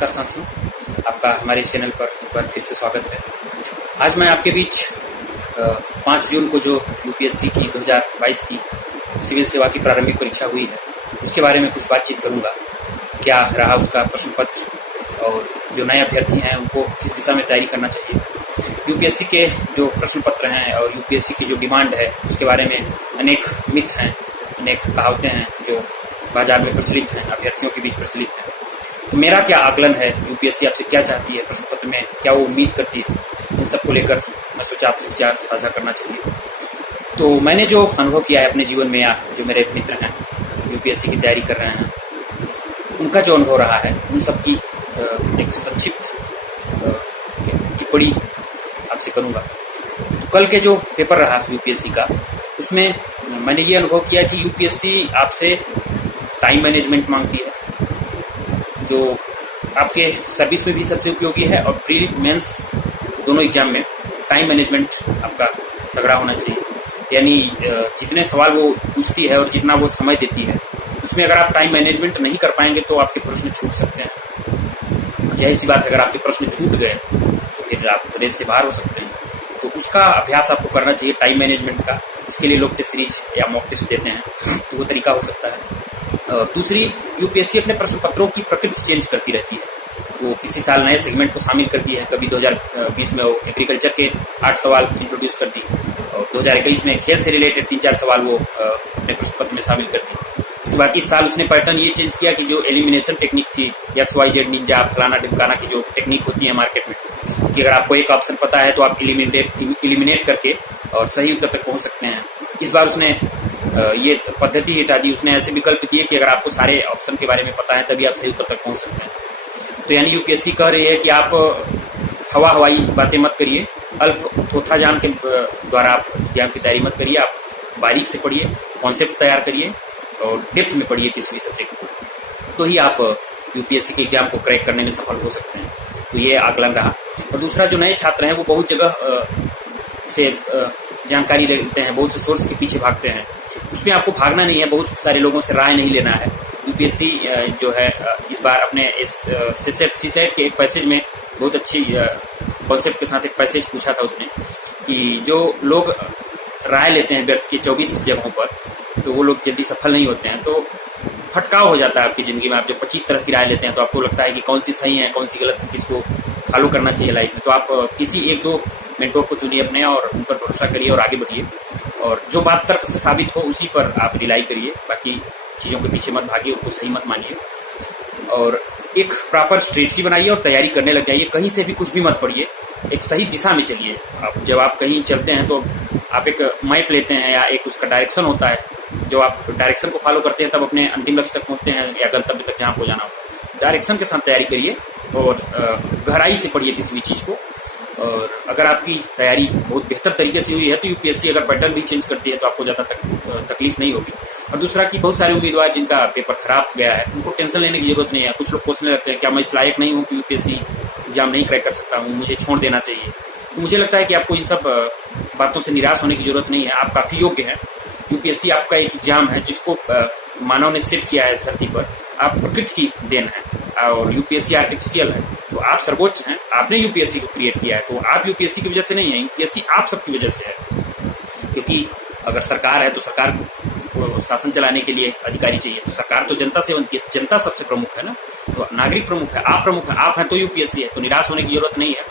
नमस्कार साथियों, आपका हमारे चैनल पर एक बार फिर से स्वागत है। आज मैं आपके बीच 5 जून को जो यूपीएससी की 2022 की सिविल सेवा की प्रारंभिक परीक्षा हुई है, उसके बारे में कुछ बातचीत करूंगा। क्या रहा उसका प्रश्न पत्र और जो नए अभ्यर्थी हैं उनको किस दिशा में तैयारी करना चाहिए। यूपीएससी के जो प्रश्न पत्र हैं और यूपीएससी की जो डिमांड है उसके बारे में अनेक मिथ हैं, अनेक कहावतें हैं जो बाजार में प्रचलित हैं, अभ्यर्थियों के बीच प्रचलित हैं। तो मेरा क्या आकलन है, यूपीएससी आपसे क्या चाहती है, प्रश्न पत्र में क्या वो उम्मीद करती है, इन सबको लेकर मैं सोचा आपसे विचार साझा करना चाहिए। तो मैंने जो अनुभव किया है अपने जीवन में, या जो मेरे मित्र हैं यूपीएससी की तैयारी कर रहे हैं, उनका जो अनुभव रहा है, उन सब की एक संक्षिप्त टिप्पणी आपसे करूँगा। कल के जो पेपर रहा यूपीएससी का, उसमें मैंने ये अनुभव किया कि यूपीएससी आपसे टाइम मैनेजमेंट मांगती है, जो आपके सर्विस में भी सबसे उपयोगी है, और प्री मेंस दोनों एग्जाम में टाइम मैनेजमेंट आपका तगड़ा होना चाहिए। यानी जितने सवाल वो पूछती है और जितना वो समय देती है, उसमें अगर आप टाइम मैनेजमेंट नहीं कर पाएंगे तो आपके प्रश्न छूट सकते हैं। जाहिर सी बात है, अगर आपके प्रश्न छूट गए तो फिर आप रेस से बाहर हो सकते हैं। तो उसका अभ्यास आपको करना चाहिए, टाइम मैनेजमेंट का। उसके लिए लोग टेस्ट सीरीज या मॉक टेस्ट देते हैं, तो वो तरीका हो सकता है। दूसरी, यूपीएससी अपने प्रश्न पत्रों की प्रकृति चेंज करती रहती है। वो किसी साल नए सेगमेंट को शामिल करती है। कभी 2020 में वो एग्रीकल्चर के 8 सवाल इंट्रोड्यूस कर दी, और 2021 में खेल से रिलेटेड 3-4 सवाल वो अपने प्रश्न पत्र में शामिल कर दी। उसके बाद इस साल उसने पैटर्न ये चेंज किया कि जो एलिमिनेशन टेक्निक थी, XYZ निंजा, फलाना ढिमकाना की जो टेक्निक होती है मार्केट में, कि अगर आपको एक ऑप्शन पता है तो आप इलिमिनेट करके और सही उत्तर तक पहुंच सकते हैं। इस बार उसने ये पद्धति हटा दी। उसने ऐसे विकल्प दिए कि अगर आपको सारे ऑप्शन के बारे में पता है तभी आप सही उत्तर तक पहुंच सकते हैं। तो यानी यूपीएससी कह रही है कि आप हवाई बातें मत करिए, अल्प थोथा जान के द्वारा आप एग्जाम की तैयारी मत करिए। आप बारीक से पढ़िए, कॉन्सेप्ट तैयार करिए और डेप्थ में पढ़िए किसी भी सब्जेक्ट को, तो ही आप यूपीएससी के एग्जाम को क्रैक करने में सफल हो सकते हैं। तो ये आकलन रहा। और दूसरा, जो नए छात्र हैं वो बहुत जगह से जानकारी लेते हैं, बहुत से सोर्स के पीछे भागते हैं। उसमें आपको भागना नहीं है, बहुत सारे लोगों से राय नहीं लेना है। यूपीएससी जो है इस बार अपने इस सीसेट के एक पैसेज में बहुत अच्छी कॉन्सेप्ट के साथ एक पैसेज पूछा था उसने, कि जो लोग राय लेते हैं व्यर्थ के 24 जगहों पर, तो वो लोग जल्दी सफल नहीं होते हैं। तो भटकाव हो जाता है आपकी ज़िंदगी में। आप जब 25 तरह की राय लेते हैं तो आपको लगता है कि कौन सी सही है, कौन सी गलत है, किसको फॉलो करना चाहिए लाइफ में। तो आप किसी 1-2 मेंटोर को चुनिए अपने, और उन पर भरोसा करिए और आगे बढ़िए, और जो बात तर्क से साबित हो उसी पर आप रिलाई करिए। बाकी चीज़ों के पीछे मत भागिए, उनको सही मत मानिए, और एक प्रॉपर स्ट्रेटजी बनाइए और तैयारी करने लग जाइए। कहीं से भी कुछ भी मत पढ़िए, एक सही दिशा में चलिए। आप जब आप कहीं चलते हैं तो आप एक मैप लेते हैं, या एक उसका डायरेक्शन होता है, जो आप डायरेक्शन को फॉलो करते हैं तब अपने अंतिम लक्ष्य तक पहुंचते हैं, या गंतव्य तक जहाँ आपको जाना होता है। डायरेक्शन के साथ तैयारी करिए और गहराई से पढ़िए किसी भी चीज़ को। और अगर आपकी तैयारी बहुत बेहतर तरीके से हुई है तो यूपीएससी अगर पैटर्न भी चेंज करती है तो आपको ज़्यादा तकलीफ नहीं होगी। और दूसरा, कि बहुत सारे उम्मीदवार जिनका पेपर खराब गया है, उनको टेंशन लेने की जरूरत नहीं है। कुछ लोग सोचने लगते हैं क्या मैं इस लायक नहीं हूँ कि यूपीएससी एग्जाम नहीं क्रैक कर सकता हूँ, मुझे छोड़ देना चाहिए। तो मुझे लगता है कि आपको इन सब बातों से निराश होने की जरूरत नहीं है। आप काफ़ी योग्य हैं। यूपीएससी आपका एक एग्जाम है जिसको मानव ने सेट किया है इस धरती पर। आप प्रकृति की देन है, और यूपीएससी आर्टिफिशियल है। तो आप सर्वोच्च हैं, आपने यूपीएससी को क्रिएट किया है। तो आप यूपीएससी की वजह से नहीं है, यूपीएससी आप सबकी वजह से है। क्योंकि अगर सरकार है तो सरकार को शासन चलाने के लिए अधिकारी चाहिए, तो सरकार तो जनता से बनती है, जनता सबसे प्रमुख है ना। तो नागरिक प्रमुख है, आप प्रमुख है, आप हैं तो यूपीएससी है। तो निराश होने की जरूरत नहीं है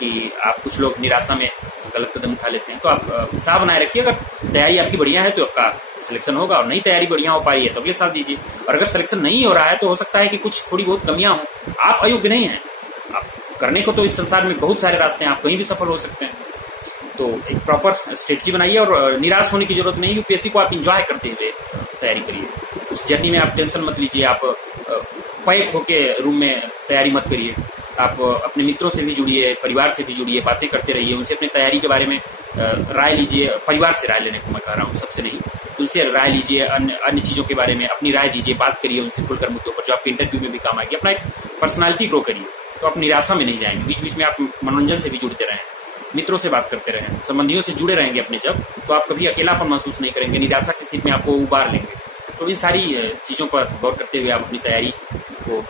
कि आप, कुछ लोग निराशा में गलत कदम उठा लेते हैं। तो आप उत्साह बनाए रखिए। अगर तैयारी आपकी बढ़िया है तो आपका सिलेक्शन होगा, और नई तैयारी बढ़िया हो पा रही है तो अगले साल दीजिए। और अगर सिलेक्शन नहीं हो रहा है तो हो सकता है कि कुछ थोड़ी बहुत कमियां हों। आप अयोग्य नहीं हैं। आप करने को तो इस संसार में बहुत सारे रास्ते हैं, आप कहीं भी सफल हो सकते हैं। तो एक प्रॉपर स्ट्रेटजी बनाइए, और निराश होने की जरूरत नहीं। यूपीएससी को आप इंजॉय करते हुए तैयारी करिए। उस जर्नी में आप टेंशन मत लीजिए। आप पैक होके रूम में तैयारी मत करिए। आप अपने मित्रों से भी जुड़िए, परिवार से भी जुड़िए, बातें करते रहिए, उनसे अपनी तैयारी के बारे में राय लीजिए। परिवार से राय लेने को मैं कह रहा हूँ, सबसे नहीं। उनसे राय लीजिए, अन्य चीज़ों के बारे में अपनी राय दीजिए, बात करिए उनसे खुलकर मुद्दों पर, जो आपके इंटरव्यू में भी काम आएगी। अपना एक पर्सनालिटी ग्रो करिए, तो आप निराशा में नहीं जाएंगे। बीच बीच में आप मनोरंजन से भी जुड़ते रहें, मित्रों से बात करते रहें, संबंधियों से जुड़े रहेंगे अपने, जब तो आप कभी अकेलापन महसूस नहीं करेंगे। निराशा की स्थिति में आपको उबार लेंगे। तो इन सारी चीज़ों पर गौर करते हुए आप अपनी तैयारी को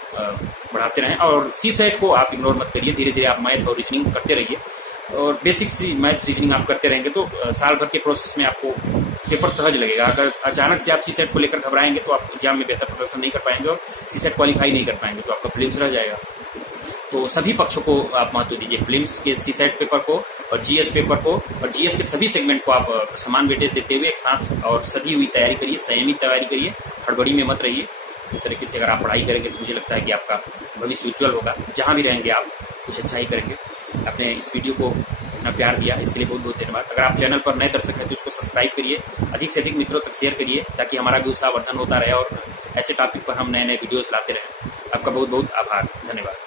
बढ़ाते रहें। और सी सेट को आप इग्नोर मत करिए, धीरे धीरे आप मैथ और रीजनिंग करते रहिए, और बेसिक सी मैथ रीजनिंग आप करते रहेंगे तो साल भर के प्रोसेस में आपको पेपर सहज लगेगा। अगर अचानक से आप सी सेट को लेकर घबराएंगे तो आप एग्जाम में बेहतर प्रदर्शन नहीं कर पाएंगे और सी सेट क्वालिफाई नहीं कर पाएंगे, तो आपका प्रीलिम्स रह जाएगा। तो सभी पक्षों को आप महत्व दीजिए, प्रीलिम्स के सी सेट पेपर को और जीएस पेपर को और जीएस के सभी सेगमेंट को आप समान वेटेज देते हुए एक साथ और सधी हुई तैयारी करिए, संयमित तैयारी करिए, हड़बड़ी में मत रहिए। इस तरीके से अगर आप पढ़ाई करेंगे तो मुझे लगता है कि आपका भविष्य उज्जवल होगा। जहाँ भी रहेंगे आप कुछ अच्छा ही करेंगे। आपने इस वीडियो को इतना प्यार दिया, इसके लिए बहुत बहुत धन्यवाद। अगर आप चैनल पर नए दर्शक हैं तो इसको सब्सक्राइब करिए, अधिक से अधिक मित्रों तक शेयर करिए, ताकि हमारा भी उत्साहवर्धन होता रहे और ऐसे टॉपिक पर हम नए नए वीडियोस लाते रहें। आपका बहुत बहुत आभार, धन्यवाद।